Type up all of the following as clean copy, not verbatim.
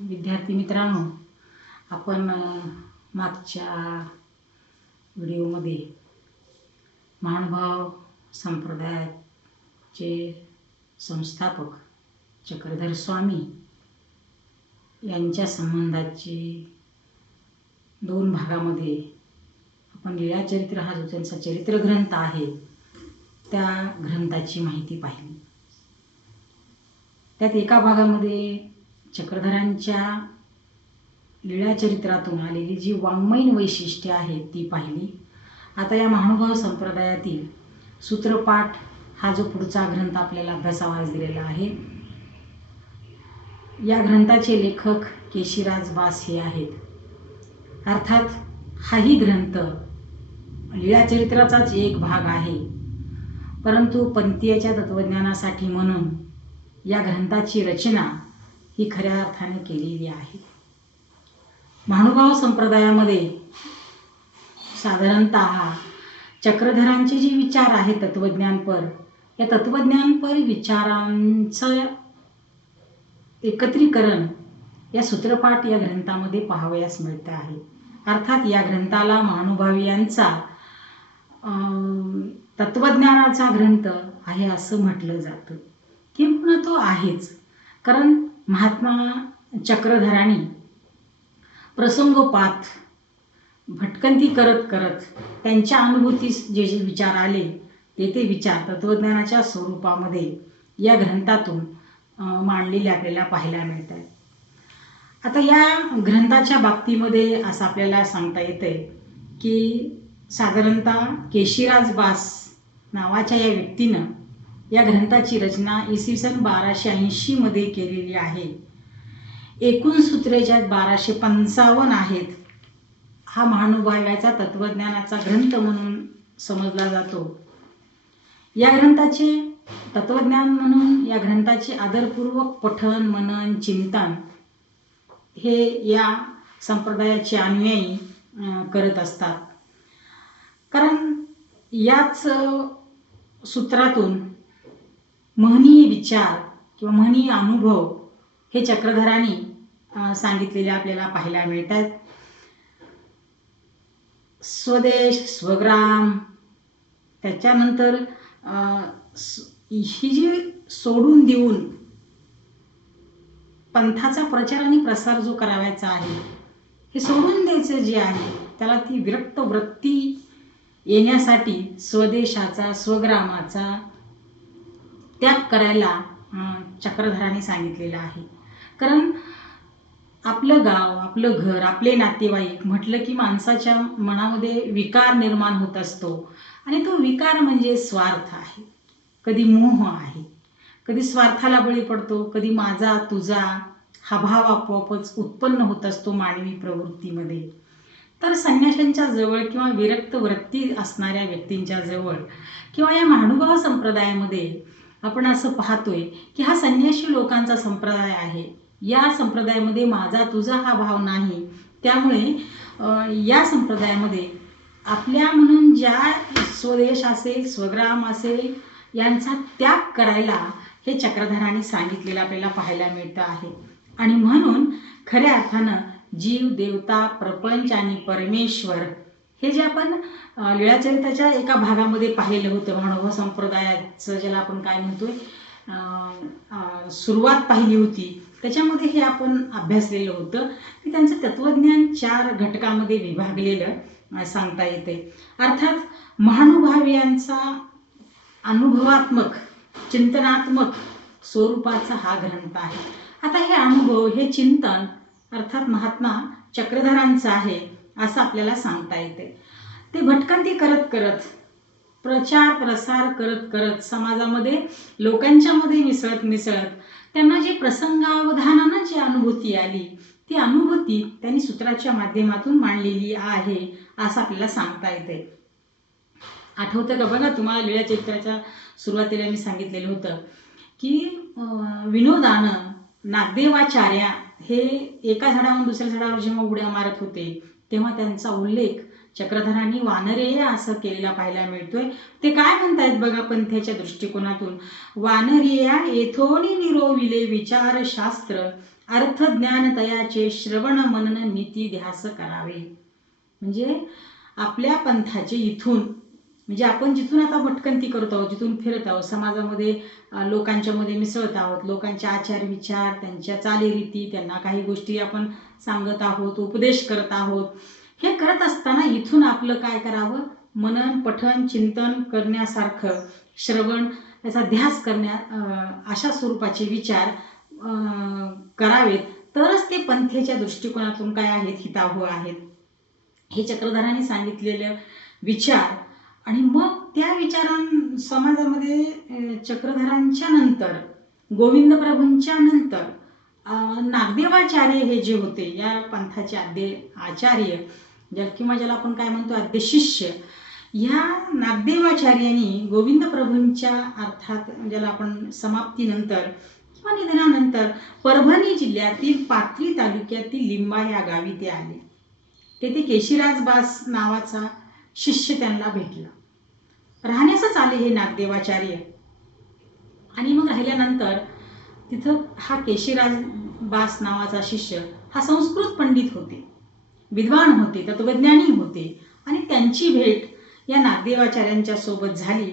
विद्यार्थी मित्रांनो, आपण मागच्या व्हिडिओमध्ये महानुभाव संप्रदायाचे संस्थापक चक्रधर स्वामी यांच्या संबंधाची 2 भागामध्ये आपण लीळाचरित्र हा जो त्यांचा चरित्र ग्रंथ आहे त्या ग्रंथाची माहिती पाहिली। त्यात एका भागामध्ये चक्रधरांच्या लीळाचरित्रातून आलेली जी वाङ्मयीन वैशिष्ट्ये आहेत ती पाहिली। आता या महानुभाव संप्रदायातील सूत्रपाठ हा जो पुढचा ग्रंथ आपल्याला अभ्यासावास दिलेला आहे, या ग्रंथाचे लेखक केशीराज बास हे आहेत। अर्थात हाही ग्रंथ लीळाचरित्राचाच एक भाग आहे, परंतु पंथीयाच्या तत्वज्ञानासाठी म्हणून या ग्रंथाची रचना ही खऱ्या अर्थाने केलेली आहे। महानुभाव संप्रदायामध्ये साधारणतः चक्रधरांचे जे विचार आहेत तत्वज्ञानपर, या तत्वज्ञानपर विचारांचं एकत्रीकरण या सूत्रपाठ या ग्रंथामध्ये पाहावयास मिळते आहे। अर्थात या ग्रंथाला महानुभावियांचा तत्वज्ञानाचा ग्रंथ आहे असं म्हटलं जातं, किंवा तो आहेच, कारण महात्मा चक्रधरांनी प्रसंगोपात भटकंती करत करत त्यांच्या अनुभूतीस जे जे विचार आले ते विचार तत्वज्ञानाच्या स्वरूपामध्ये या ग्रंथातून मांडलेले आपल्याला पाहायला मिळतात। आता या ग्रंथाच्या बाबतीमध्ये असं आपल्याला सांगता येतंय की साधारणतः केशीराज बास नावाच्या या व्यक्तीनं या ग्रंथाची रचना इसवी सन 1280 मध्ये केलेली आहे। एकूण सूत्रे ज्यात 1255 आहेत। हा महानुभावाचा तत्वज्ञानाचा ग्रंथ म्हणून समजला जातो। या ग्रंथाचे तत्वज्ञान म्हणून या ग्रंथाचे आदरपूर्वक पठन मनन चिंतन हे या संप्रदायाचे अनुयायी करत असतात, कारण याच सूत्रातून महनीय विचार किंवा महनीय अनुभव हे चक्रधरांनी सांगितलेले आपल्याला पाहायला मिळतात। स्वदेश स्वग्राम, त्याच्यानंतर ही जी सोडून देऊन पंथाचा प्रचार आणि प्रसार जो करावायचा आहे, हे सोडून द्यायचं जे आहे त्याला ती विरक्त वृत्ती येण्यासाठी स्वदेशाचा स्वग्रामाचा त्याग करायला चक्रधरांनी सांगितलेलं आहे। कारण आपलं गाव आपलं घर आपले नातेवाईक म्हटलं की माणसाच्या मनामध्ये विकार निर्माण होत असतो, आणि तो विकार म्हणजे स्वार्थ आहे, कधी मोह आहे, कधी स्वार्थाला बळी पडतो, कधी माझा तुझा हा भाव आपोआपच उत्पन्न होत असतो मानवी प्रवृत्तीमध्ये। तर संन्याशांच्या जवळ किंवा विरक्त वृत्ती असणाऱ्या व्यक्तींच्या जवळ किंवा या महानुभाव संप्रदायामध्ये आपण असं पाहतोय की हा संन्याशी लोकांचा संप्रदाय आहे। या संप्रदायामध्ये माझा तुझा हा भाव नाही, त्यामुळे या संप्रदायामध्ये आपल्या म्हणून ज्या स्वदेश असेल स्वग्राम असेल यांचा त्याग करायला हे चक्रधरांनी सांगितलेलं आपल्याला पाहायला मिळतं आहे। आणि म्हणून खऱ्या अर्थानं जीव देवता प्रपंच आणि परमेश्वर हे जे आपण लीळाचरित्राच्या एका भागामध्ये पाहिलं होतं, महानुभाव संप्रदायाचं ज्याला आपण काय म्हणतोय सुरुवात पाहिली होती, त्याच्यामध्ये हे आपण अभ्यासलेलं होतं की त्यांचं तत्वज्ञान 4 घटकामध्ये विभागलेलं सांगता येते। अर्थात महानुभावियांचा अनुभवात्मक चिंतनात्मक स्वरूपाचा हा ग्रंथ आहे। आता हे अनुभव हे चिंतन अर्थात महात्मा चक्रधरांचं आहे असं आपल्याला सांगता येते। ते भटकंती करत करत प्रचार प्रसार करत करत समाजामध्ये लोकांच्यामध्ये मिसळत त्यांना जे प्रसंगावधानानं जी अनुभूती आली ती अनुभूती त्यांनी सूत्राच्या माध्यमातून मांडलेली आहे असं आपल्याला सांगता येते। आठवतं का बघा तुम्हाला, लीळाचरित्राच्या सुरुवातीला मी सांगितलेलं होतं की विनोदानं नागदेवाचार्य हे एका झाडावरून दुसऱ्या झाडावर जेव्हा उड्या मारत होते तेव्हा त्यांचा उल्लेख चक्रधरांनी वानरेय असं केलेला पाहायला मिळतोय. ते काय म्हणतायत बघा पंथाच्या दृष्टिकोनातून, वानरिया येथोनी निरोविले विचार शास्त्र, अर्थ ज्ञान तयाचे श्रवण मनन नीती ध्यास करावे. म्हणजे आपल्या पंथाचे इथून, म्हणजे आपण जिथून आता भटकंती करत आहोत, जिथून फिरत आहोत, समाजामध्ये लोकांच्या मध्ये मिसळत आहोत, लोकांचे आचार विचार, त्यांच्या चालीरीती, त्यांना काही गोष्टी आपण सांगत आहोत, उपदेश करत आहोत. हे करत असताना इथून आपलं काय करावं, मनन पठन चिंतन करण्यासारखं, श्रवण याचा ध्यास अशा स्वरूपाचे विचार करावेत, तरच ते पंथेच्या दृष्टिकोनातून काय आहेत, हितावह आहेत. हे चक्रधरांनी सांगितलेले विचार. आणि मग त्या समाजामध्ये चक्रधरांच्या नंतर, गोविंद प्रभूंच्या नंतर नागदेवाचार्य हे जे होते, या पंथाचे आचार्य किंवा ज्याला आपण काय म्हणतो आद्य शिष्य, या नागदेवाचार्यांनी गोविंद प्रभूंच्या अर्थात ज्याला आपण समाप्तीनंतर किंवा निधनानंतर परभणी जिल्ह्यातील पाथरी तालुक्यातील लिंबा या गावी ते आले. तेथे केशिराज बास नावाचा शिष्य त्यांना भेटला. राहण्यासच आले हे नागदेवाचार्य. आणि मग राहिल्यानंतर तिथं हा केशिराज बास नावाचा शिष्य हा संस्कृत पंडित होते, विद्वान होते, तत्वज्ञानी होते. आणि त्यांची भेट या नागदेवाचार्यांच्या सोबत झाली.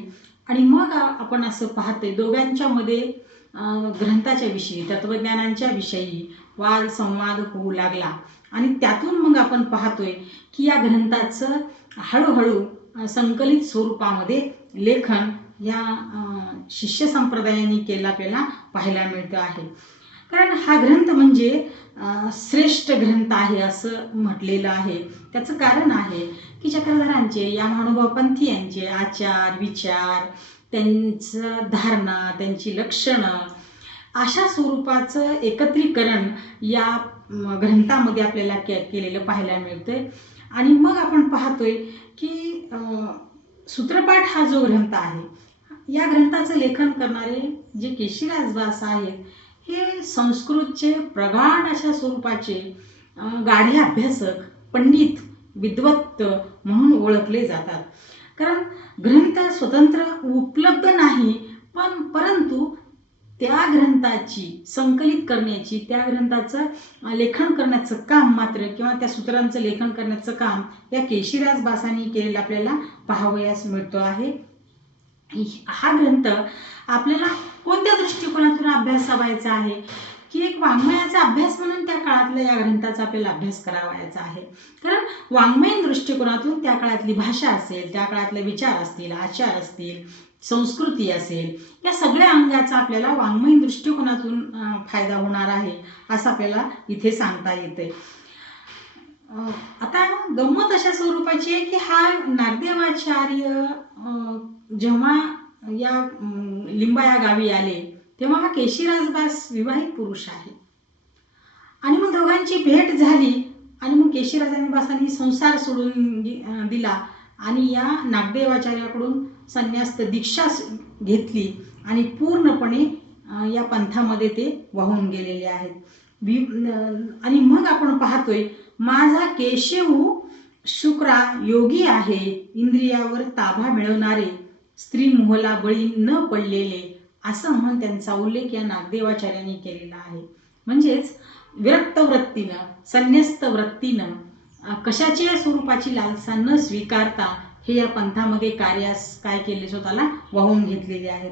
आणि मग आपण असं पाहतोय दोघांच्या मध्ये ग्रंथाच्या विषयी, तत्वज्ञानांच्या विषयी वाद संवाद होऊ लागला. आणि त्यातून मग आपण पाहतोय की या ग्रंथाचं हळूहळू संकलित स्वरूपामध्ये लेखन या शिष्य संप्रदायाने केलं आपल्याला पाहायला मिळतं आहे. कारण हा ग्रंथ म्हणजे श्रेष्ठ ग्रंथ आहे असं म्हटलेलं आहे. त्याचं कारण आहे की चक्रधरांचे, या महानुभावपंथीयांचे आचार विचार, त्यांचं धारणा, त्यांची लक्षणं, अशा स्वरूपाचं एकत्रीकरण या ग्रंथामध्ये आपल्याला केलेलं पाहायला मिळतंय. आणि मग आपण पाहतोय की सूत्रपाठ हा जो ग्रंथ आहे, या ग्रंथाचं लेखन करणारे जे केशिराज बास आहेत, हे संस्कृतचे प्रगाढ अशा स्वरूपाचे गाढे अभ्यासक, पंडित, विद्वत्त म्हणून ओळखले जातात. कारण ग्रंथ स्वतंत्र उपलब्ध नाही, परंतु त्या ग्रंथाची संकलित करण्याची, त्या ग्रंथाचं लेखन करण्याचं काम मात्र, किंवा त्या सूत्रांचं लेखन करण्याचं काम या केशिराज बासांनी केलेलं आपल्याला पाहावयास मिळतो आहे. हा ग्रंथ आपल्याला कोणत्या दृष्टिकोनातून अभ्यासावायचा आहे की एक वाङ्मयाचा अभ्यास म्हणून त्या काळातल्या या ग्रंथाचा आपल्याला अभ्यास करावायचा आहे. कारण वाङ्मयीन दृष्टिकोनातून त्या काळातली भाषा असेल, त्या काळातले विचार असतील, आचार असतील, संस्कृती असेल, या सगळ्या अंगाचा आपल्याला वाङ्मयीन दृष्टिकोनातून फायदा होणार आहे असं आपल्याला इथे सांगता येते. आता गंमत अशा स्वरूपाची आहे की हा नागदेवाचार्य जेव्हा या लिंबा या गावी आले, तेव्हा हा केशिराज बास विवाहित पुरुष आहे. आणि मग दोघांची भेट झाली. आणि मग केशिराज बासांनी संसार सोडून दिला आणि या नागदेवाचार्याकडून संन्यास्त दीक्षा घेतली आणि पूर्णपणे या पंथामध्ये ते वाहून गेलेले आहेत. आणि मग आपण पाहतोय, माझा केशव शुक्रा योगी आहे, इंद्रियावर ताबा मिळवणारे, स्त्री मोहाला बळी न पडलेले, असं म्हणून त्यांचा उल्लेख या नागदेवाचार्यांनी केलेला आहे. म्हणजेच विरक्त वृत्तीनं, संन्यस्त वृत्तीनं, कशाच्या स्वरूपाची लालसा न स्वीकारता हे या पंथामध्ये कार्यास काय केले, स्वतःला वाहून घेतलेले आहेत.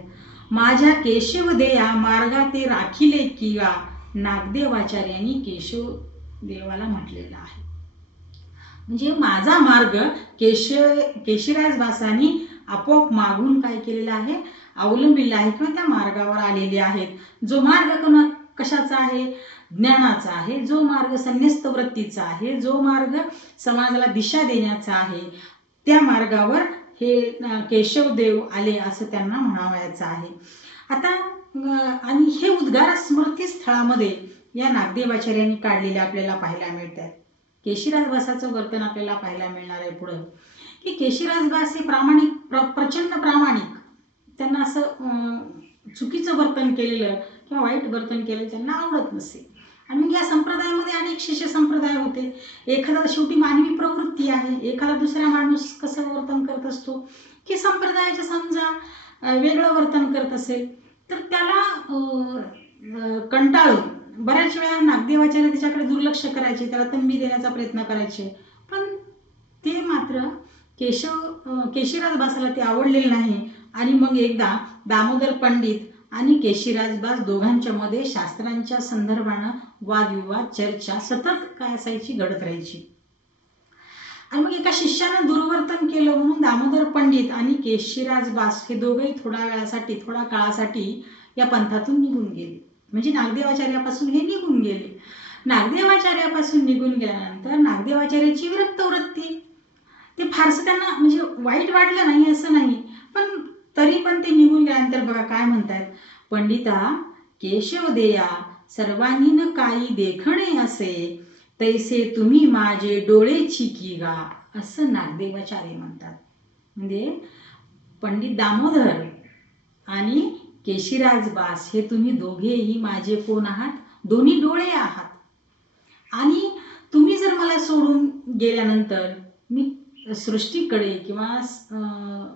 माझ्या केशव देया मार्गा ते राखिले किंवा, नागदेवाचार्यांनी केशव देवाला म्हटलेला आहे. म्हणजे माझा मार्ग केशिराज बासांनी आपोआप मागून काय केलेला आहे, अवलंबिला आहे किंवा त्या मार्गावर आलेले आहेत. जो मार्ग कशाचा आहे, ज्ञानाचा आहे. जो मार्ग संन्यस्त वृत्तीचा आहे. जो मार्ग समाजाला दिशा देण्याचा आहे, त्या मार्गावर हे केशवदेव आले असं त्यांना म्हणावायचं आहे. आता आणि हे उद्गार स्मृती स्थळामध्ये या नागदेवाचार्यांनी काढलेले आपल्याला पाहायला मिळतात. केशिराज बासाचं वर्तन आपल्याला पाहायला मिळणार आहे पुढं, की केशिराज बास हे प्रामाणिक, प्रचंड प्रामाणिक, त्यांना असं चुकीचं वर्तन केलेलं किंवा वाईट वर्तन केलेलं त्यांना आवडत नसे. आणि मग या संप्रदायामध्ये अनेक शिष्य संप्रदाय होते. एखादा शेवटी मानवी प्रवृत्ती आहे, एखादा दुसरा माणूस कसं वर्तन करत असतो की संप्रदायाच्या समजा वेगळं वर्तन करत असेल तर त्याला कंटाळून बऱ्याच वेळा नागदेवाचार्य त्याच्याकडे दुर्लक्ष करायचे, त्याला तंबी देण्याचा प्रयत्न करायचे. पण ते मात्र केशिराज भासाला ते आवडलेलं नाही. आणि मग एकदा दामोदर पंडित आणि केशिराज भास दोघांच्या मध्ये शास्त्रांच्या संदर्भानं वादविवाद चर्चा सतत काय असायची, घडत राहायची. आणि मग एका शिष्यानं दुर्वर्तन केलं म्हणून दामोदर पंडित आणि केशिराज भास हे दोघेही थोडा काळासाठी या पंथातून निघून गेले. म्हणजे नागदेवाचार्यापासून हे निघून गेले. नागदेवाचार्यापासून निघून गेल्यानंतर नागदेवाचार्याची विरक्त वृत्ती, ते फारसं त्यांना म्हणजे वाईट वाटलं नाही असं नाही, पण तरी पण ते निघून गेल्यानंतर बघा काय म्हणतात, पंडिता केशव देया सर्वांगीन काही देखणे असे, तैसे तुम्ही माझे डोळेची की गा, असं नागदेवाचार्य म्हणतात. म्हणजे पंडित दामोदर आणि केशिराज भास हे तुम्ही दोघेही माझे कोण आहात, दोन्ही डोळे आहात. आणि तुम्ही जर मला सोडून गेल्यानंतर मी सृष्टीकडे किंवा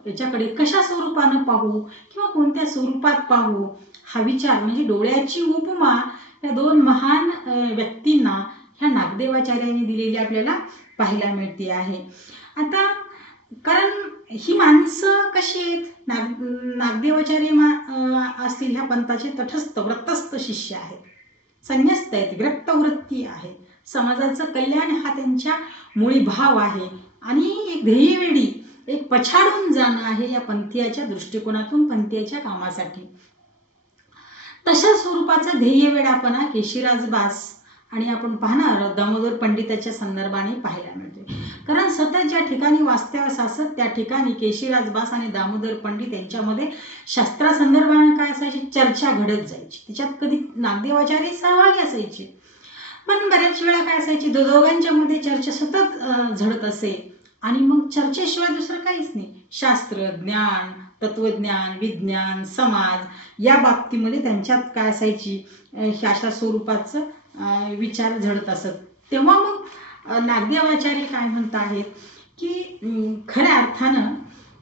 याच्याकडे कशा स्वरूपानं पाहू किंवा कोणत्या स्वरूपात पाहू, हा विचार म्हणजे डोळ्याची उपमा या दोन महान व्यक्तींना ह्या नागदेवाचार्यांनी दिलेली आपल्याला पाहायला मिळते आहे. आता कारण ही माणसं कशी आहेत, नागदेवाचार्य असतील ह्या पंथाचे तटस्थ व्रतस्थ शिष्य आहेत, संन्यस्त आहेत, विरक्त वृत्ती आहे, समाजाचं कल्याण हा त्यांच्या मुळी भाव आहे आणि एक ध्येयवेळी एक पछाडून जाणं आहे या पंथीयाच्या दृष्टिकोनातून, पंथीयाच्या कामासाठी. तशा स्वरूपाचा ध्येयवेडापणा केशिराज भास आणि आपण पाहणार दामोदर पंडिताच्या संदर्भाने पाहायला मिळते. कारण सतत ज्या ठिकाणी वास्तव्यास असत त्या ठिकाणी केशिराज भास आणि दामोदर पंडित यांच्यामध्ये शास्त्रासंदर्भाने काय असायची, चर्चा घडत जायची. त्याच्यात कधी नागदेवाचार्य सहभागी असायचे, पण बऱ्याच वेळा काय असायची, दोघांच्या मध्ये चर्चा सतत झडत असे. आणि मग चर्चेशिवाय दुसरं काहीच नाही, शास्त्र ज्ञान, तत्वज्ञान, विज्ञान, समाज या बाबतीमध्ये त्यांच्यात काय असायची, अशा स्वरूपाचं विचार झडत असत. तेव्हा मग नागदेवाचार्य काय म्हणत आहेत की खऱ्या अर्थानं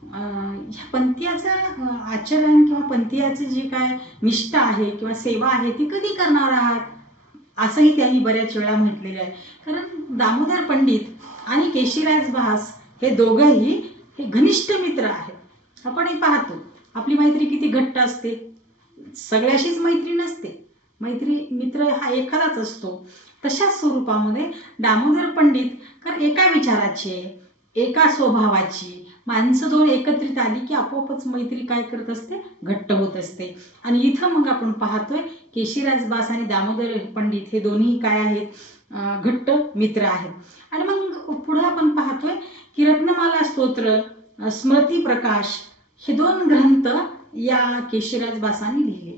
ह्या पंथीयाचं आचरण किंवा पंथीयाचं जे काय निष्ठा आहे किंवा सेवा आहे ती कधी करणार आहात, असंही त्यांनी बऱ्याच वेळा म्हटलेलं आहे. कारण दामोदर पंडित आणि केशिराज भास हे दोघंही हे घनिष्ठ मित्र आहेत. आपणही पाहतो आपली मैत्री किती घट्ट असते, सगळ्याशीच मैत्री नसते, मित्र हा एखादाच असतो. तशा स्वरूपामध्ये दामोदर पंडित कारण एका विचाराचे, एका स्वभावाची माणसं दोन एकत्रित आली की आपोआपच मैत्री काय करत असते, घट्ट होत असते. आणि इथं मग आपण पाहतोय केशिराज भास आणि दामोदर पंडित हे दोन्ही काय आहेत, घट्ट मित्र आहेत. आणि मग पुढे आपण पाहतोय की रत्नमाला स्तोत्र, स्मृती प्रकाश हे दोन ग्रंथ या केशिराज भासांनी लिहिले.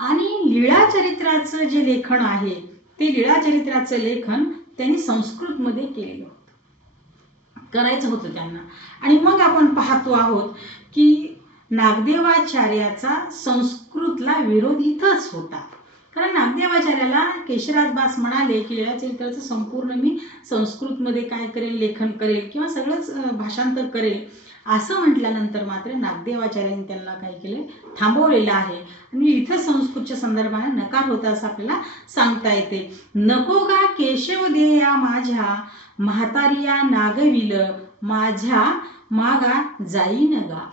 आणि लीळाचरित्राचं जे लेखन आहे ते लीळाचरित्राचं लेखन त्यांनी संस्कृतमध्ये केलेलं होतं, करायचं होतं त्यांना. आणि मग आपण पाहतो आहोत की नागदेवाचार्याचा संस्कृतला विरोध इथंच होता. कारण नागदेवाचार्याला केशिराज भास म्हणाले की लीळाचरित्राचं संपूर्ण मी संस्कृतमध्ये काय करेल, लेखन करेल किंवा सगळंच भाषांतर करेल, असं म्हटल्यानंतर मात्र नागदेवाचार्यांनी त्यांना काय केले, थांबवलेलं आहे. आणि इथं संस्कृतच्या संदर्भाने नकार होता असं आपल्याला सांगता येते. नको गा केशव देया माझ्या म्हातारिया नागविल, माझ्या मागा जाईन गा.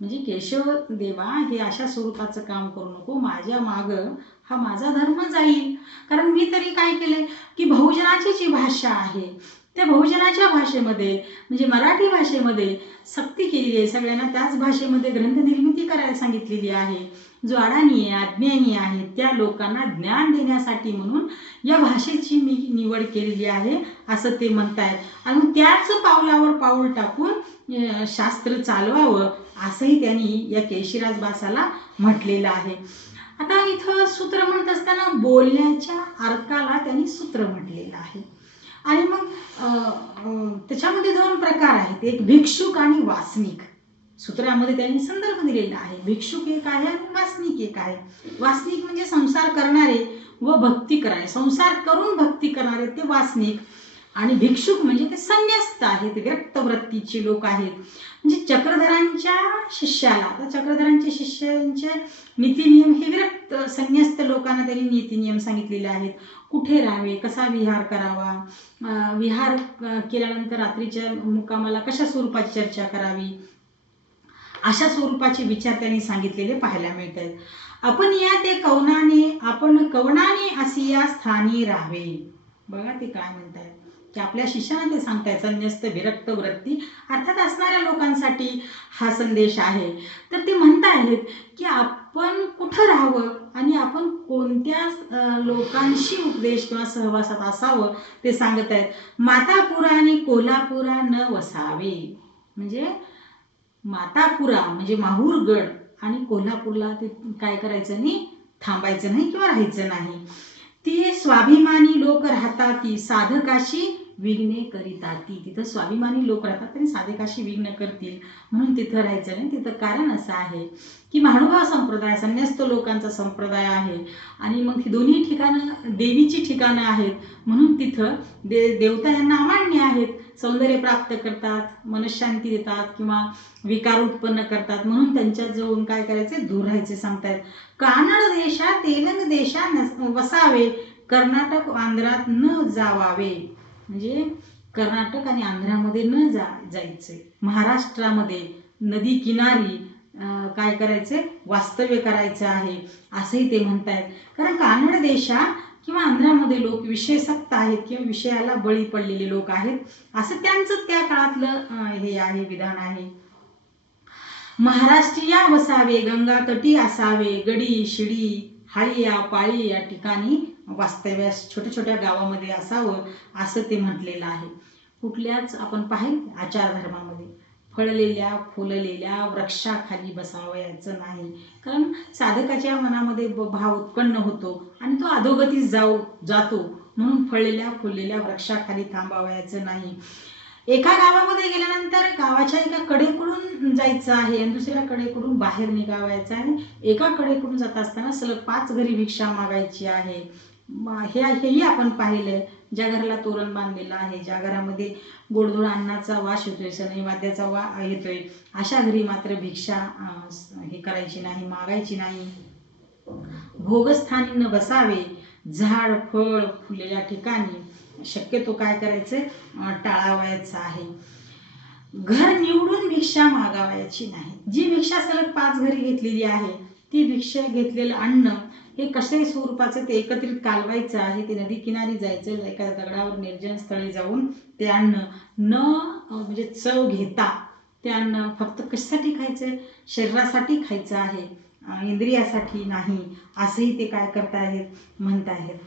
म्हणजे केशव देवा हे अशा स्वरूपाचं काम करू नको, माझ्या माग हा माझा धर्म जाईल. कारण मी तरी काय केलंय की बहुजनाची जी भाषा आहे त्या बहुजनाच्या भाषेमध्ये म्हणजे मराठी भाषेमध्ये सक्ती केलेली आहे, सगळ्यांना त्याच भाषेमध्ये ग्रंथनिर्मिती करायला सांगितलेली आहे. जो अडाणी आहे, अज्ञानी आहे त्या लोकांना ज्ञान देण्यासाठी म्हणून या भाषेची मी निवड केलेली आहे असं ते म्हणतायत. आणि त्याच पावलावर पाऊल टाकून शास्त्र चालवावं असंही त्यांनी या केशिराज भासाला म्हटलेलं आहे. आता इथं सूत्र म्हणत असताना बोलण्याच्या अर्काला त्यांनी सूत्र म्हटलेलं आहे. आणि मग त्याच्यामध्ये दोन प्रकार आहेत, एक भिक्षुक आणि वासनिक. सूत्रामध्ये त्यांनी संदर्भ दिलेला आहे, भिक्षुक एक आहे आणि वासनिक एक आहे. वासनिक म्हणजे संसार करणारे, व भक्ती करणारे, संसार करून भक्ती करणारे ते वासनिक, आणि भिक्षुक म्हणजे ते संन्यस्त आहेत, विरक्त वृत्तीचे लोक आहेत. म्हणजे चक्रधरांच्या शिष्याला, तर चक्रधरांच्या शिष्यांचे नीतिनियम हे विरक्त संन्यस्त लोकांना त्यांनी नीतिनियम सांगितलेले आहेत. कुठे राहावे, कसा विहार करावा, विहार केल्यानंतर रात्रीच्या मुक्कामाला कशा स्वरूपाची चर्चा करावी, अशा स्वरूपाचे विचार त्यांनी सांगितलेले पाहायला मिळत आहेत. आपण या ते कवनाने असी या स्थानी राहावे. बघा ते काय म्हणतायत की आपल्या शिष्याने ते सांगतायत, संन्यस्त विरक्त वृत्ती अर्थात असणाऱ्या लोकांसाठी हा संदेश आहे. तर ते म्हणतायत की आपण कुठं राहावं आणि आपण कोणत्या लोकांशी उपदेश किंवा सहवासात असावं ते सांगत आहेत. मातापुरा आणि कोल्हापुरा न वसावे. म्हणजे मातापुरा म्हणजे माहूरगड आणि कोल्हापूरला ते काय करायचं नाही, थांबायचं नाही किंवा राहायचं नाही. ते स्वाभिमानी लोक राहतात, साधकाशी विघ्ने करीताती. तिथं स्वाभिमानी लोक राहतात आणि साधकाशी विघ्न करतील म्हणून तिथं राहायचं नाही. तिथं कारण असं आहे की महानुभाव संप्रदाय संन्यस्त लोकांचा संप्रदाय आहे आणि मग ही दोन्ही ठिकाणं देवीची ठिकाणं आहेत म्हणून तिथं देवता यांना अमान्य आहेत. सौंदर्य प्राप्त करतात, मनशांती देतात किंवा विकार उत्पन्न करतात म्हणून त्यांच्या जवळून काय करायचे, दूर राहायचे सांगतायत. कानड देशा तेलंग देशा वसावे, कर्नाटक आंध्रात न जावावे. म्हणजे कर्नाटक आणि आंध्रामध्ये न जायचे, महाराष्ट्रामध्ये नदी किनारी काय करायचे, वास्तव्य करायचं आहे असंही ते म्हणतायत. कारण कानड देशा किंवा आंध्रामध्ये लोक विषयासक्त आहेत किंवा विषयाला बळी पडलेले लोक आहेत असं त्यांचं त्या काळातलं हे आहे, विधान आहे. महाराष्ट्रीया वसावे, गंगा तटी असावे, गडी शिडी हाळिया पाळी या ठिकाणी वास्तव्यास छोट्या छोट्या गावामध्ये असावं असं ते म्हटलेलं आहे. कुठल्याच आपण पाहिजे आचार धर्मामध्ये फळलेल्या फुललेल्या वृक्षाखाली बसावयाचं नाही, कारण साधकाच्या मनामध्ये भाव उत्पन्न होतो आणि तो अधोगतीस जातो म्हणून फळलेल्या फुललेल्या वृक्षाखाली थांबावयाचं नाही. एका गावामध्ये गेल्यानंतर गावाच्या एका कडेकडून जायचं आहे आणि दुसऱ्या कडेकडून बाहेर निघावायचं आहे. एका कडेकडून जात असताना सलग 5 घरी भिक्षा मागायची आहे. हेही आपण पाहिलंय. ज्या घराला तोरण बांधलेलं आहे, ज्या घरामध्ये गोडधोड अन्नाचा वास येतोय, नैवेद्याचा येतोय, अशा घरी मात्र भिक्षा हे करायची नाही, मागायची नाही. भोगस्थानी न बसावे, झाड फळ फुललेल्या ठिकाणी शक्यतो काय करायचं, टाळावायचं आहे. घर निवडून भिक्षा मागावायची नाही. जी भिक्षा सलग 5 घरी घेतलेली आहे ती भिक्षा घेतलेलं अन्न हे कशाही स्वरूपाचं ते एकत्रित कालवायचं आहे. ते नदी किनारी जायचं, एका दगडावर निर्जन स्थळी जाऊन ते अन्न न म्हणजे चव घेता ते अन्न फक्त कशासाठी खायचं, शरीरासाठी खायचं आहे, इंद्रियासाठी नाही असंही ते काय करतायत, म्हणतायत.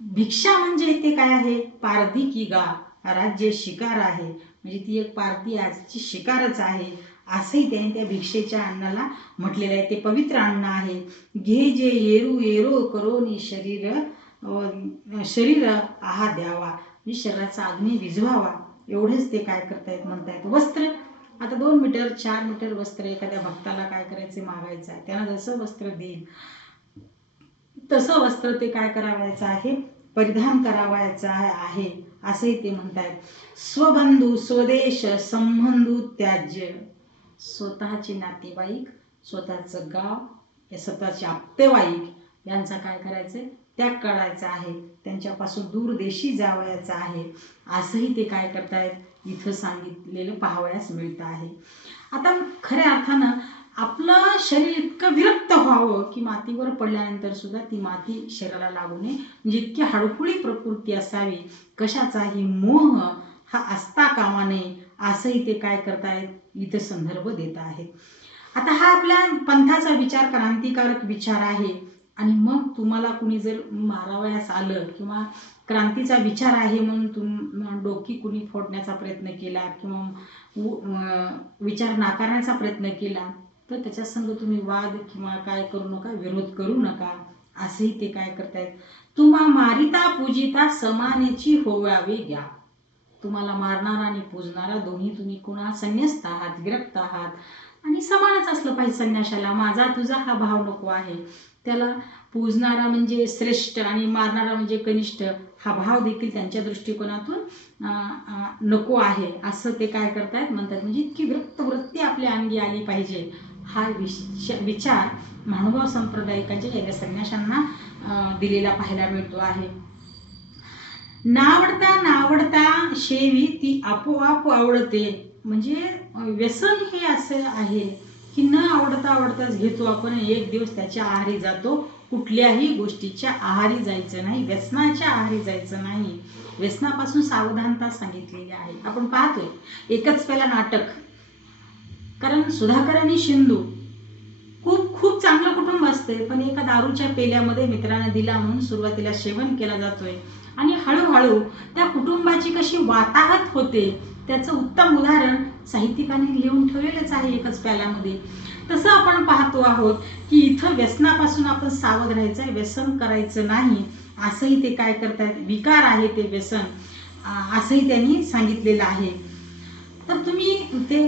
भिक्षा म्हणजे ते काय आहे, पारधी की गा राज्य शिकार आहे. म्हणजे ती एक पारधी आजची शिकारच आहे असंही त्यांनी त्या भिक्षेच्या अन्नाला म्हटलेलं आहे. ते पवित्र अन्न आहे. घे जे येरू येरो करोनी शरीर आहा द्यावा, म्हणजे शरीराचा अग्नी विझवावा एवढेच ते काय करतायत, म्हणतायत. वस्त्र, आता 2 मीटर 4 मीटर वस्त्र एखाद्या भक्ताला काय करायचे, मागायचं आहे. त्यांना जसं वस्त्र देईल तसं वस्त्र ते काय करावायचं आहे, परिधान करावायचं आहे असंही ते म्हणतायत. स्वबंधू स्वदेश संबंधू त्याज्य, स्वतःचे नातेवाईक, स्वतःचं गाव, स्वतःचे आप्तेवाईक यांचा काय करायचं, त्याग करायचा आहे. त्यांच्यापासून दूर देशी जावयाचं आहे असंही ते काय करतायत, इथं सांगितलेलं पाहावयास मिळतं आहे. आता खऱ्या अर्थानं आपलं शरीर इतकं विरक्त व्हावं की मातीवर पडल्यानंतर सुद्धा ती माती शरीराला लागू नये, म्हणजे इतकी हळकुळी प्रकृती असावी, कशाचाही मोह हा असता कामा नये असंही ते काय करतायत, इथे संदर्भ देत आहेत. आता हा आपल्या पंथाचा विचार क्रांतिकारक विचार आहे आणि मग तुम्हाला कुणी जर मारावयास आलं किंवा क्रांतीचा विचार आहे म्हणून डोकी कुणी फोडण्याचा प्रयत्न केला किंवा विचार नाकारण्याचा प्रयत्न केला तर त्याच्या संग तुम्ही वाद किंवा काय करू नका, विरोध करू नका असंही ते काय करतायत. तुम्हा मारिता पूजिता समानेची होवावे घ्या. तुम्हाला मारणारा आणि पूजणारा दोन्ही तुम्ही कुणा संन्यस्त आहात, विरक्त आहात, आणि समानच असलं पाहिजे संन्याशाला. माझा तुझा हा भाव नको आहे. त्याला पूजणारा म्हणजे श्रेष्ठ आणि मारणारा म्हणजे कनिष्ठ हा भाव देखील त्यांच्या दृष्टिकोनातून नको आहे, असं ते काय करतायत म्हणतात. म्हणजे इतकी विरक्त वृत्ती आपल्या अंगी आली पाहिजे, हा विचार महानुभाव संप्रदायिकांच्या या संन्याशांना दिलेला पाहायला मिळतो आहे. नावडता नावडता शेवी ती आपोआप आवडते. म्हणजे व्यसन हे असं आहे की न आवडता आवडताच घेतो आपण, एक दिवस त्याच्या आहारी जातो. कुठल्याही गोष्टीच्या आहारी जायचं नाही, व्यसनाच्या आहारी जायचं नाही. व्यसनापासून सावधानता सांगितलेली आहे. आपण पाहतोय एकच पहिला नाटक, कारण सुधाकर आणि शिंदू खूप खूप चांगलं कुटुंब असते, पण एका दारूच्या पेल्यामध्ये मित्राने दिला म्हणून सुरुवातीला सेवन केला जातोय आणि हळूहळू त्या कुटुंबाची कशी वाताहत होते त्याचं उत्तम उदाहरण साहित्यिकांनी लिहून ठेवलेलंच आहे एकच प्याल्यामध्ये. तसं आपण पाहतो आहोत की इथं व्यसनापासून आपण सावध राहायचं आहे, व्यसन करायचं नाही, असंही ते काय करतायत. विकार आहे ते व्यसन, असंही त्यांनी सांगितलेलं आहे. तर तुम्ही ते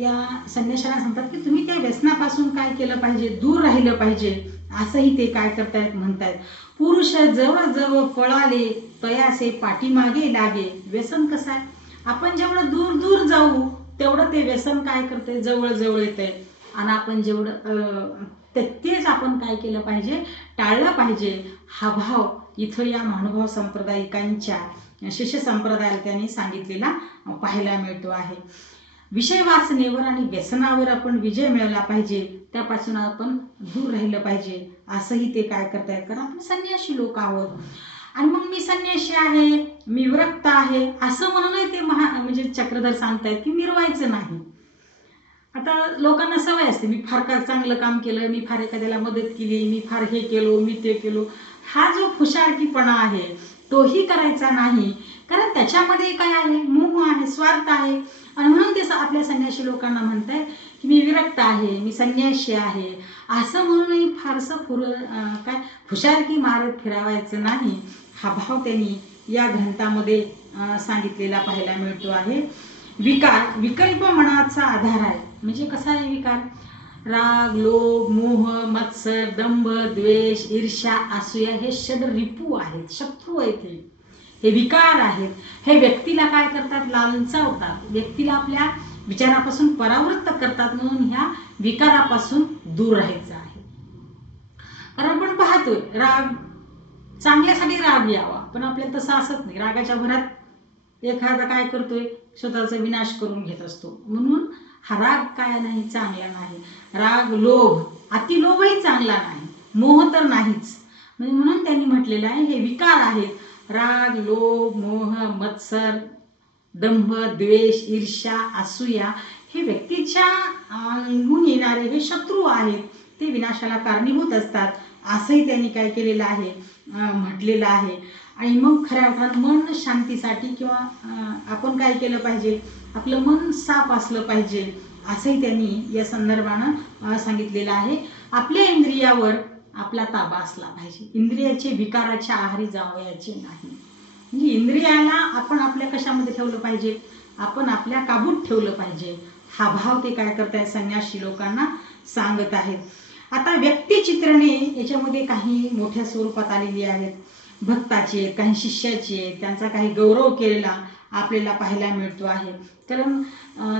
या संन्याशाला सांगतात की तुम्ही त्या व्यसनापासून काय केलं पाहिजे, दूर राहिलं पाहिजे, असंही ते काय करतायत म्हणतायत. पुरुष जवळ जवळ पळाले तयासे पाठीमागे लागे. व्यसन कसं आहे, आपण जेवढं दूर दूर जाऊ तेवढं ते व्यसन काय करते, जवळ जवळ येते. आणि आपण जेवढं तेच आपण काय केलं पाहिजे, टाळलं पाहिजे. हा भाव इथं या महानुभाव संप्रदायिकांच्या शिष्य संप्रदायाला त्यांनी सांगितलेला पाहायला मिळतो आहे. विषय वासनेवर आणि व्यसनावर आपण विजय मिळवला पाहिजे, त्यापासून आपण दूर राहिलं पाहिजे, असंही ते काय करतायत. कारण आपण संन्याशी लोक आहोत आणि मग मी संन्याशी आहे, मी विरक्त आहे असं म्हणूनही ते म्हणजे चक्रधर सांगतायत की मिरवायचं नाही. आता लोकांना सवय असते, मी फार चांगलं काम केलं, मी फार एखाद्याला मदत केली, मी फार हे केलो, मी ते केलो. हा जो खुशारकीपणा आहे तोही करायचा नाही, कारण त्याच्यामध्ये काय आहे, मोह आहे, स्वार्थ आहे. आणि म्हणून ते आपल्या संन्याशी लोकांना म्हणताय की मी विरक्त आहे, मी संन्याशी आहे, असं म्हणूनही फारसं काय खुशारकी मारत फिरावायचं नाही. हा भाव त्यांनी या ग्रंथामध्ये सांगितलेला पाहायला मिळतो आहे. विकार विकल्प मनाचा आधार आहे. म्हणजे कसा आहे विकार, राग, लोभ, मोह, मत्सर, दंभ, द्वेष, ईर्ष्या, असूया हे षड्रिपू आहेत, शत्रू आहेत. हे विकार आहेत. हे व्यक्तीला काय करतात, लालचावतात, व्यक्तीला आपल्या विचारापासून परावृत्त करतात. म्हणून ह्या विकारापासून दूर राहायचं आहे. कारण आपण पाहतोय राग, चांगल्यासाठी राग यावा, पण आपल्याला तसं असत नाही. रागाच्या भरात एखादा काय करतोय, स्वतःचा विनाश करून घेत असतो. म्हणून हा राग काय नाही, चांगला नाही. राग, लोभ, अतिलोभही चांगला नाही, मोह तर नाहीच. म्हणून त्यांनी म्हटलेलं आहे हे विकार आहेत. राग, लोभ, मोह, मत्सर, दंभ, द्वेष, ईर्ष्या, असूया हे व्यक्तीच्या अंगून येणारे हे शत्रू आहेत, ते विनाशाला कारणीभूत असतात, असंही त्यांनी काय केलेलं आहे, म्हटलेलं आहे. आणि मग खऱ्या अर्थात मन शांतीसाठी किंवा आपण काय केलं पाहिजे, आपलं मन साफ असलं पाहिजे, असंही त्यांनी या संदर्भानं सांगितलेलं आहे. आपल्या इंद्रियावर आपला ताबा असला पाहिजे, इंद्रियाचे विकाराच्या आहारी जावयाचे नाही. म्हणजे इंद्रियाला आपण आपल्या कशामध्ये ठेवलं पाहिजे, आपण आपल्या काबूत ठेवलं पाहिजे. हा भाव ते काय करतायत, संन्यासी लोकांना सांगत आहेत. आता व्यक्तिचित्रणे याच्यामध्ये काही मोठ्या स्वरूपात आलेली आहेत. भक्ताची आहेत, काही शिष्याची आहेत, त्यांचा काही गौरव केलेला आपल्याला पाहायला मिळतो आहे. कारण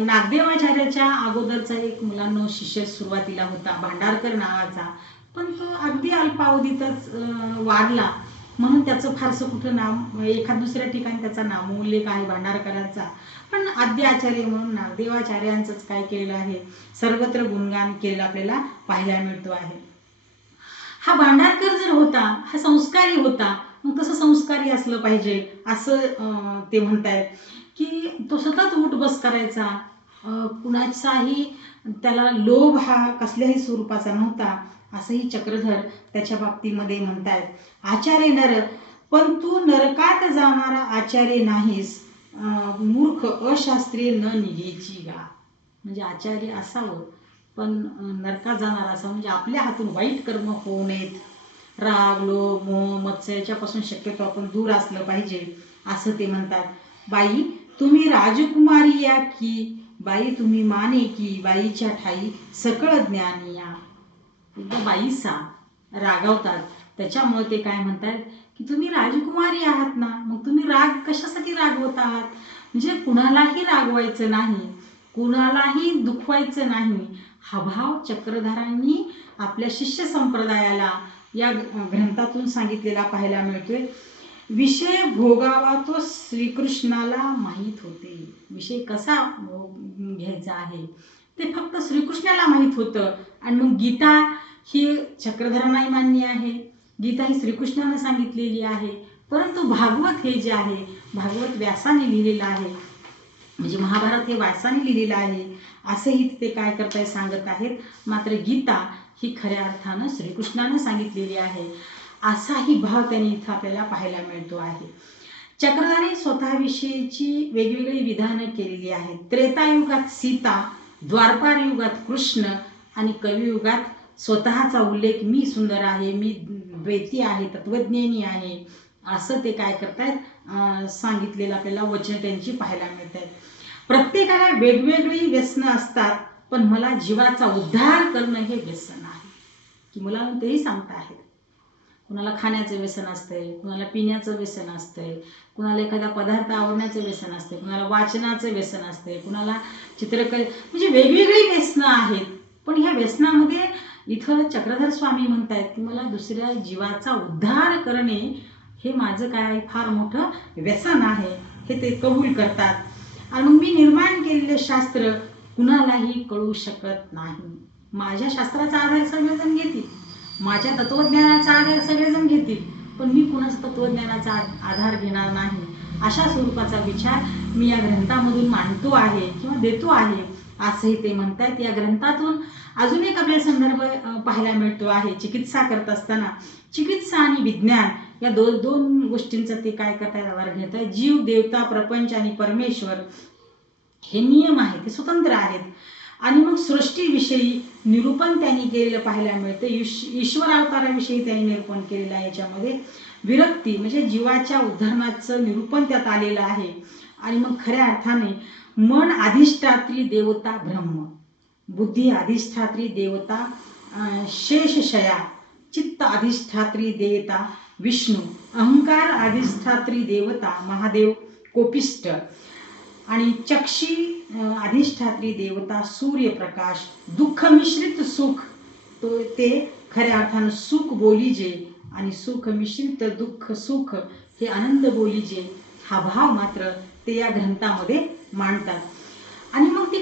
नागदेवाचार्याच्या अगोदरचा एक मुलांनो शिष्य सुरुवातीला होता भांडारकर नावाचा, पण तो अगदी अल्पावधीतच वारला. म्हणून त्याचं फारसं कुठं नाव, एखाद दुसऱ्या ठिकाणी त्याचा नामोल्लेख आहे भांडारकरांचा, पण आद्याचार्य म्हणून नागदेवाचार्यांचंच काय केलेलं आहे, सर्वत्र गुणगान केलेलं आपल्याला पाहायला मिळतो आहे. हा भांडारकर जर होता, हा संस्कारी होता, मग तसं संस्कारी असलं पाहिजे असं ते म्हणतायत. की तो सतत उठ बस करायचा, कुणाचाही त्याला लोभ हा कसल्याही स्वरूपाचा नव्हता, असंही चक्रधर त्याच्या बाबतीमध्ये म्हणतायत. आचार्य नर, पण तू नरकात जाणारा आचार्य नाहीस, मूर्ख अशास्त्रीय न निघेची गा. म्हणजे आचार्य असावं पण नरकात जाणार असावं, म्हणजे आपल्या हातून वाईट कर्म होऊ नयेत. राग, लोभ, मोह, मत्सर याच्यापासून शक्यतो आपण दूर असलं पाहिजे, असं ते म्हणतात. बाई तुम्ही राजकुमारी या की बाई तुम्ही माने की बाईच्या ठाई सकळ ज्ञान या. एकदा बाईसा रागावतात, त्याच्यामुळे ते काय म्हणतात की तुम्ही राजकुमारी आहात ना, मग तुम्ही राग कशासाठी रागवत आहात. म्हणजे कुणालाही रागवायचं नाही, कुणालाही दुखवायचं नाही, हा भाव चक्रधरांनी आपल्या शिष्य संप्रदायाला या ग्रंथातून सांगितलेला पाहायला मिळतोय. विषय भोगावा तो श्रीकृष्णाला माहीत होते. विषय कसा घ्यायचा आहे ते फक्त श्रीकृष्णाला माहीत होतं. आणि मग गीता ही चक्रधरांनाही मान्य आहे, गीता ही श्रीकृष्णानं सांगितलेली आहे. परंतु भागवत हे जे आहे, भागवत व्यासाने लिहिलेलं आहे, म्हणजे महाभारत हे व्यासाने लिहिलेलं आहे असंही ते काय करताय सांगत आहेत. मात्र गीता ही खऱ्या अर्थानं श्रीकृष्णानं सांगितलेली आहे, असाही भाव त्यांनी इथं आपल्याला पाहायला मिळतो आहे. चक्रधारी स्वतःविषयीची वेगवेगळी विधानं केलेली आहेत. त्रेतायुगात सीता, द्वापार युगात कृष्ण आणि कलियुगात स्वतःचा उल्लेख मी सुंदर आहे, मी द्वैती आहे, तत्वज्ञानी आहे, असं ते काय करतायत सांगितलेलं आपल्याला वचन त्यांची पाहायला मिळत आहेत. प्रत्येकाला वेगवेगळी व्यसनं असतात, पण मला जीवाचा उद्धार करणं हे व्यसन आहे की मला तेही सांगता आहेत. कुणाला खाण्याचं व्यसन असतंय, कुणाला पिण्याचं व्यसन असतंय, कुणाला एखादा पदार्थ आवडण्याचं व्यसन असते, कुणाला वाचनाचं व्यसन असते, कुणाला चित्रकले, म्हणजे वेगवेगळी व्यसनं आहेत. पण ह्या व्यसनामध्ये इथं चक्रधर स्वामी म्हणतायत की मला दुसऱ्या जीवाचा उद्धार करणे हे माझं काय फार मोठं व्यसन आहे, हे ते कबूल करतात. आणि मग मी निर्माण केलेलं शास्त्र कुणालाही कळू शकत नाही. माझ्या शास्त्राचा आधार सगळेजण घेतील, माझ्या तत्वज्ञानाचा आधार सगळेजण घेतील, पण मी कुणाचा तत्वज्ञानाचा आधार घेणार नाही. अशा स्वरूपाचा विचार मी या ग्रंथामधून मांडतो आहे किंवा देतो आहे, असंही ते म्हणतात. या ग्रंथातून अजून एक आपल्याला संदर्भ पाहायला मिळतो आहे. चिकित्सा करत असताना चिकित्सा आणि विज्ञान या दोन गोष्टींचा ते काय करतात आधार घेत आहेत. जीव, देवता, प्रपंच आणि परमेश्वर हे नियम आहेत, ते स्वतंत्र आहेत. आणि मग सृष्टीविषयी निरूपण त्यांनी केलेलं पाहायला मिळतं. ईश्वर अवताराविषयी त्यांनी निरूपण केलेलं आहे. याच्यामध्ये विरक्ती म्हणजे जीवाच्या उद्धरणाचं निरूपण त्यात आलेलं आहे. आणि मग खऱ्या अर्थाने मन अधिष्ठात्री देवता ब्रह्म, बुद्धी अधिष्ठात्री देवता शेषशया, चित्त अधिष्ठात्री देवता विष्णू, अहंकार अधिष्ठात्री देवता महादेव कोपिष्ठ आणि चक्षी अधिष्ठात्री देवता सूर्यप्रकाश, दुःख मिश्रित सुख तो ते खऱ्या अर्थानं सुख बोलीजे आणि सुख मिश्रित दुःख सुख हे आनंद बोलीजे, हा भाव मात्र ते या ग्रंथामध्ये मांडतात. आणि मग ती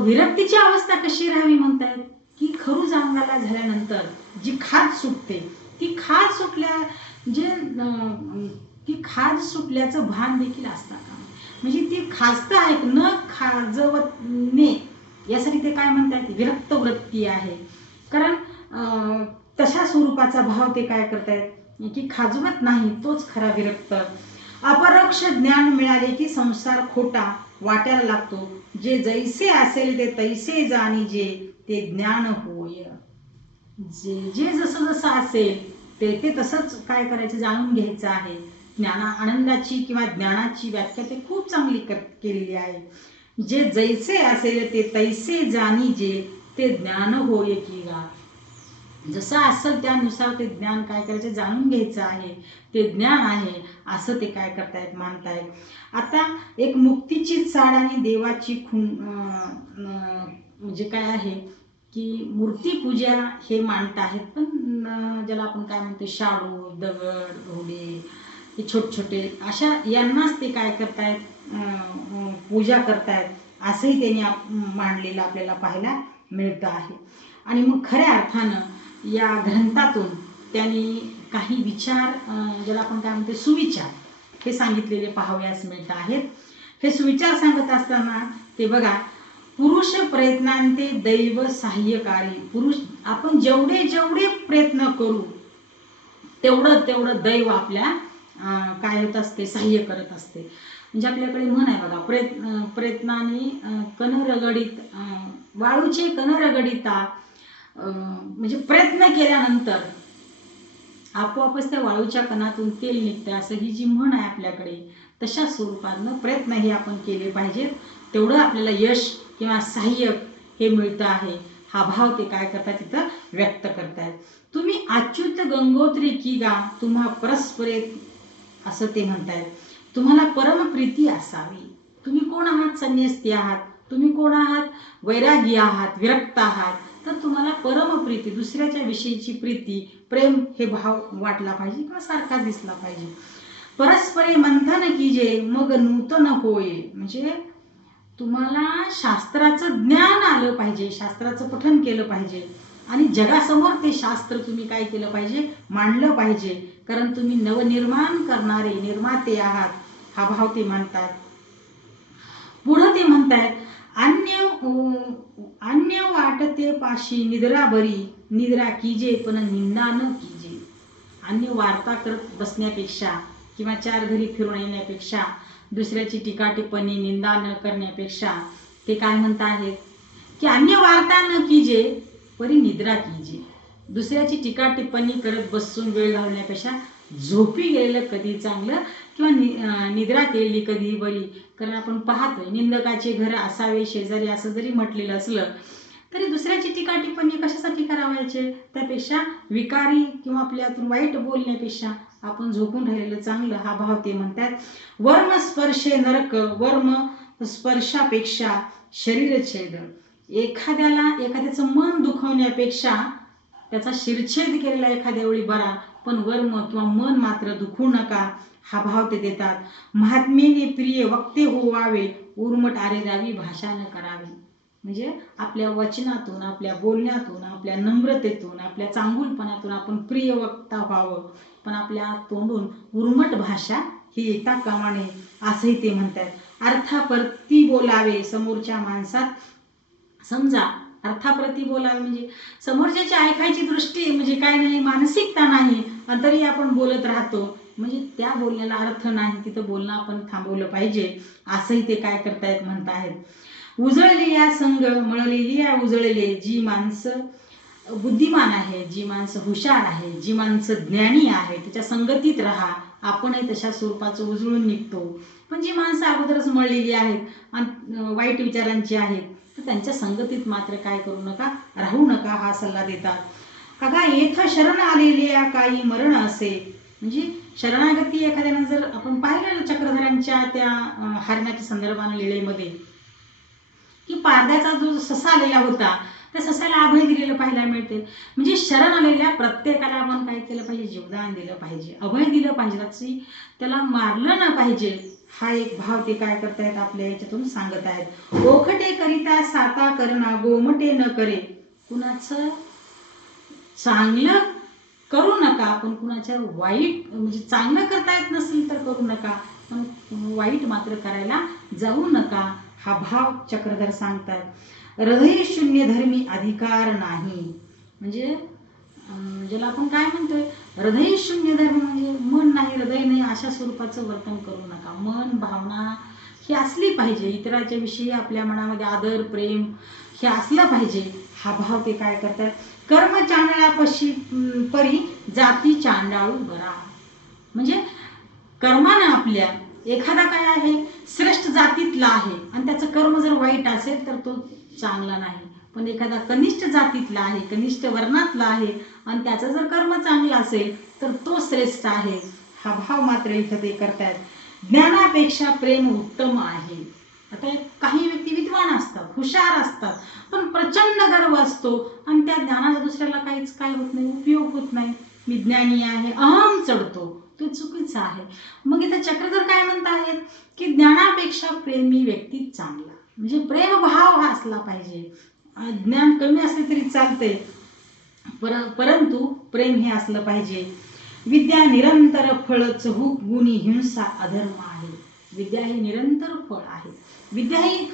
विरक्तीची अवस्था कशी राहावी म्हणतात की खरूज अंगाला झाल्यानंतर जी खाज सुटते, ती खाज सुटल्या जे ती खाज सुटल्याचं भान देखील असतं का, म्हणजे ती खाजता आहे न खाजवणे, यासाठी ते काय म्हणतात विरक्त वृत्ती आहे. कारण तशा स्वरूपाचा भाव ते काय करतायत की खाजवत नाही, तोच खरा विरक्त. अपरोक्ष ज्ञान मिळाले की संसार खोटा वाट्याला लागतो, जे जैसे असेल ते तैसे जाणीजे ते ज्ञान होय. जे जे जसं जसं असेल ते ते तसंच काय करायचं जाणून घ्यायचं आहे. आनंदाची किंवा ज्ञानाची व्याख्या ते खूप चांगली केलेली आहे. जे जैसे असेल ते तैसे जाणीजे ते ज्ञान होय की गा. जसं असेल त्यानुसार ते ज्ञान काय करायचं जाणून घ्यायचं आहे, ते ज्ञान आहे असं ते काय करतायत मानतायत. आता एक मुक्तीची चाड आणि देवाची म्हणजे काय आहे की मूर्तीपूजा हे मानत आहेत. पण ज्याला आपण काय म्हणतो शाडू, दगड, घोडे हे छोटे छोटे अशा यांनाच ते काय करतायत पूजा करतायत, असंही त्यांनी मांडलेलं आपल्याला पाहायला मिळतं आहे. आणि मग खऱ्या अर्थानं या ग्रंथातून त्यांनी काही विचार ज्याला आपण काय म्हणतो सुविचार हे सांगितलेले पाहावयास मिळत आहेत. हे सुविचार सांगत असताना ते बघा, पुरुष प्रयत्नांते दैव सहाय्यकारी. पुरुष आपण जेवढे जेवढे प्रयत्न करू तेवढं तेवढं दैव आपल्या काय होत असते सहाय्य करत असते. म्हणजे आपल्याकडे म्हण आहे बघा, प्रयत्नाने कण रगडित वाळूचे कण रगडिता. म्हणजे प्रयत्न केल्यानंतर आपोआपच त्या वाळूच्या कणातून तेल निघतं, असं ही जी म्हण आहे आपल्याकडे, तशा स्वरूपानं प्रयत्नही आपण केले पाहिजेत. तेवढं आपल्याला यश किंवा सहाय्यक हे मिळतं आहे. हा भाव ते काय करतात तिथं व्यक्त करतायत. तुम्ही अच्युत गंगोत्री की गा तुम्हा परस्परे, असं ते म्हणतायत. तुम्हाला परमप्रीती असावी. तुम्ही कोण आहात? संन्यस्ती आहात. तुम्ही कोण आहात? वैरागी आहात, विरक्त आहात. तर तुम्हाला परमप्रीती, दुसऱ्याच्या विषयीची प्रीती, प्रेम हे भाव वाटला पाहिजे किंवा सारखा दिसला पाहिजे. परस्परे मंथन कीजे मग नूतन होय. म्हणजे तुम्हाला शास्त्राचं ज्ञान आलं पाहिजे, शास्त्राचं पठन केलं पाहिजे आणि जगासमोर ते शास्त्र तुम्ही काय केलं पाहिजे? मांडलं पाहिजे. कारण तुम्ही नवनिर्माण करणारे निर्माते आहात, हा भाव ते म्हणतात. पुढं ते म्हणतायत, अन्य वाटते पाशी निद्रा बरी, निद्रा कीजे पण निंदा न कीजे. अन्य वार्ता करत बसण्यापेक्षा किंवा चार घरी फिरून येण्यापेक्षा, दुसऱ्याची टीका टिप्पणी निंदा न करण्यापेक्षा ते काय म्हणत आहेत की अन्य वार्ता न कीजे परी निद्रा कीजे. दुसऱ्याची टीका टिप्पणी करत बसून वेळ घालवण्यापेक्षा झोपी गेलेलं कधी चांगलं किंवा निद्रा केलेली कधी बरी. कारण आपण पाहतोय निंदकाचे घर असावे शेजारी, असं जरी म्हटलेलं असलं तरी दुसऱ्याची टीका टिप्पणी कशासाठी करावायचे? त्यापेक्षा विकारी किंवा आपल्यातून वाईट बोलण्यापेक्षा आपण झोपून राहिलेलं चांगलं, हा भाव ते म्हणतात. वर्म स्पर्शे नरक, वर्म स्पर्शापेक्षा शरीर छेद. एखाद्याचं मन दुखवण्यापेक्षा त्याचा शिरछेद केलेला एखाद्या वेळी बरा, पण वर्म किंवा मन मात्र दुखवू नका, हा भाव ते देतात. महात्मेने प्रिय वक्ते होवावे, उर्मट आरेरावी भाषा न करावी. म्हणजे आपल्या वचनातून, आपल्या बोलण्यातून, आपल्या नम्रतेतून, आपल्या चांगुलपणातून आपण प्रिय वक्ता व्हावं, पण आपल्या तोंडून उर्मट भाषा ही येता कामा नये, असंही ते म्हणतात. अर्थाप्रती बोलावे समोरच्या माणसात. समजा अर्थाप्रती बोलावे म्हणजे समोरच्याची ऐकायची दृष्टी म्हणजे काय नाही, मानसिकता नाही, तरी आपण बोलत राहतो, म्हणजे त्या बोलण्याला अर्थ नाही, तिथं बोलणं आपण थांबवलं पाहिजे, असंही ते काय करतायत म्हणतायत. उजळले या संघ मळलेली या उजळले, जी माणसं बुद्धिमान आहे, जी माणसं हुशार आहे, जी माणसं ज्ञानी आहे, त्याच्या संगतीत राहा. आपणही तशा स्वरूपाचं उजळून निघतो. पण जी माणसं अगोदरच मळलेली आहेत आणि वाईट विचारांची आहेत, तर त्यांच्या संगतीत मात्र काय करू नका, राहू नका, हा सल्ला देतात. अगा येथ शरण आलेले काही मरण असे. म्हणजे शरणागती एखाद्यानं जर आपण पाहिलं चक्रधरांच्या त्या हरणाच्या संदर्भाने लिळेमध्ये, की पारद्याचा जो ससा आलेला होता, त्या ससाला अभय दिलेलं पाहायला मिळते. म्हणजे शरण आलेल्या प्रत्येकाला आपण काय केलं पाहिजे? जीवदान दिलं पाहिजे, अभय दिलं पाहिजे, त्याला मारलं ना पाहिजे, हा एक भाव ते काय करतायत आपल्या याच्यातून सांगत आहेत. ओखटे करिता साता करणा, गोमटे न करे. कुणाचं चांगलं करू नका, पण कुणाच्या वाईट म्हणजे चांगलं करता येत नसेल तर करू नका, पण वाईट मात्र करायला जाऊ नका, हा भाव चक्रधर सांगतात. हृदय शून्य धर्मी अधिकार नाही. म्हणजे ज्याला आपण काय म्हणतोय, हृदय शून्य धर्म म्हणजे मन नाही, हृदय नाही, अशा स्वरूपाचं वर्तन करू नका. मन भावना ही असली पाहिजे, इतराच्या विषयी आपल्या मनामध्ये आदर प्रेम हे असलं पाहिजे, हा भाव ते काय करतात. कर्म चांडाळापशी परी जाती चांडाळू बरा. म्हणजे कर्मानं आपल्या एखादा काय आहे श्रेष्ठ जातीतला आहे आणि त्याचं कर्म जर वाईट असेल तर तो चांगला नाही, पण एखादा कनिष्ठ जातीतला आहे, कनिष्ठ वर्णातला आहे आणि त्याचं जर कर्म चांगलं असेल तर तो श्रेष्ठ आहे, हा भाव मात्र इथं ते करतात. ज्ञानापेक्षा प्रेम उत्तम आहे. आता काही व्यक्ती विद्वान असतात, हुशार असतात, पण प्रचंड गर्व असतो आणि त्या ज्ञानाचा दुसऱ्याला काहीच काय होत नाही, उपयोग होत नाही. मी ज्ञानी आहे, अहम चढतो, तो चुकीचं आहे. मग इथं चक्रधर काय म्हणत आहेत की ज्ञानापेक्षा प्रेमी व्यक्ती चांगला, म्हणजे प्रेमभाव हा असला पाहिजे. ज्ञान कमी असले तरी चालते, परंतु प्रेम हे असलं पाहिजे. विद्या निरंतर फळ चहू गुणी हिंसा अधर्म आहे. विद्या ही निरंतर फळ आहे. विद्या ही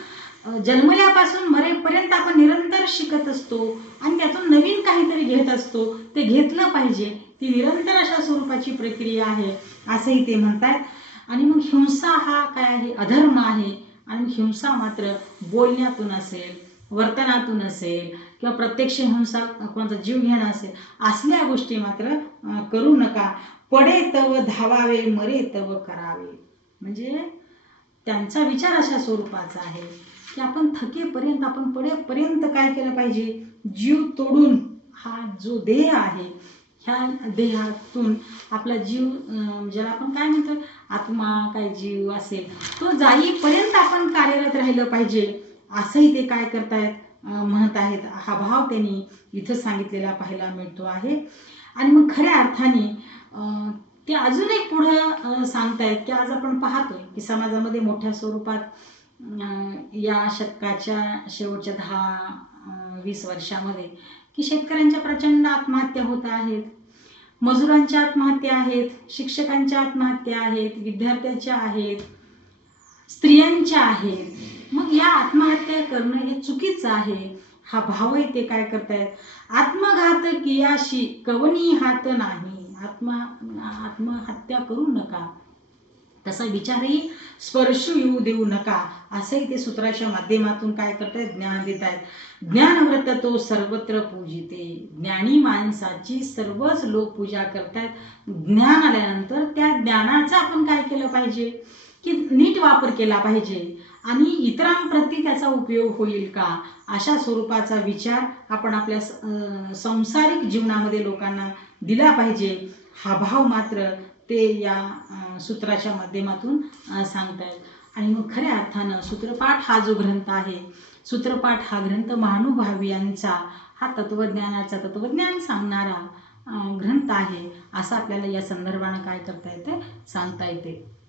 जन्मल्यापासून मरेपर्यंत आपण निरंतर शिकत असतो आणि त्यातून नवीन काहीतरी घेत असतो, ते घेतलं पाहिजे. ती निरंतर अशा स्वरूपाची प्रक्रिया आहे, असंही ते म्हणतात. आणि मग हिंसा हा काय आहे? अधर्म आहे. आणि हिंसा मात्र बोलण्यातून असेल, वर्तनातून असेल किंवा प्रत्यक्ष हिंसा कोणाचा जीव घेणं असेल, असल्या गोष्टी मात्र करू नका. पडे तव धावावे, मरे तव करावे. म्हणजे त्यांचा विचार अशा स्वरूपाचा आहे की आपण थकेपर्यंत, आपण पडेपर्यंत काय केलं पाहिजे, जीव तोडून हा जो देह आहे, ह्या देहातून आपला जीव, ज्याला आपण काय म्हणतो आत्मा, काय जीव असेल, तो जाईपर्यंत आपण कार्यरत राहिलं पाहिजे, असंही ते काय करतायत, म्हणत आहेत. हा भाव त्यांनी इथं सांगितलेला पाहायला मिळतो आहे. आणि मग खऱ्या अर्थाने ते अजून एक पुढं सांगतायत की आज आपण पाहतोय की समाजामध्ये मोठ्या स्वरूपात या शतकाच्या शेवटच्या 10-20 वर्षामध्ये की शेतकऱ्यांच्या प्रचंड आत्महत्या होत आहेत, मजुरांच्या आत्महत्या आहेत, शिक्षकांच्या आत्महत्या आहेत, विद्यार्थ्यांच्या आहेत, स्त्रियांच्या आहेत. मग या आत्महत्या करणं हे चुकीचं आहे. हा भावही ते काय करतायत, आत्मघात कियाशी कवनी हात नाही, आत्महत्या करू नका, तसा विचारही स्पर्शू येऊ देऊ नका, असंही ते सूत्राच्या माध्यमातून काय करतायत, ज्ञान देत आहेत. ज्ञानव्रत तो सर्वत्र पूजिते. ज्ञानी माणसाची सर्वच लोक पूजा करतायत. ज्ञान आल्यानंतर त्या ज्ञानाचा आपण काय केलं पाहिजे की नीट वापर केला पाहिजे आणि इतरांप्रती त्याचा उपयोग होईल का, अशा स्वरूपाचा विचार आपण आपल्या संसारिक जीवनामध्ये लोकांना दिला पाहिजे. हा भाव मात्र ते या सूत्राच्या माध्यमातून सांगतायत. आणि मग खऱ्या अर्थानं सूत्रपाठ हा जो ग्रंथ आहे, सूत्रपाठ हा ग्रंथ महानुभावियांचा, हा तत्वज्ञान सांगणारा ग्रंथ आहे, असं आपल्याला या संदर्भानं काय करता येते, सांगता येते.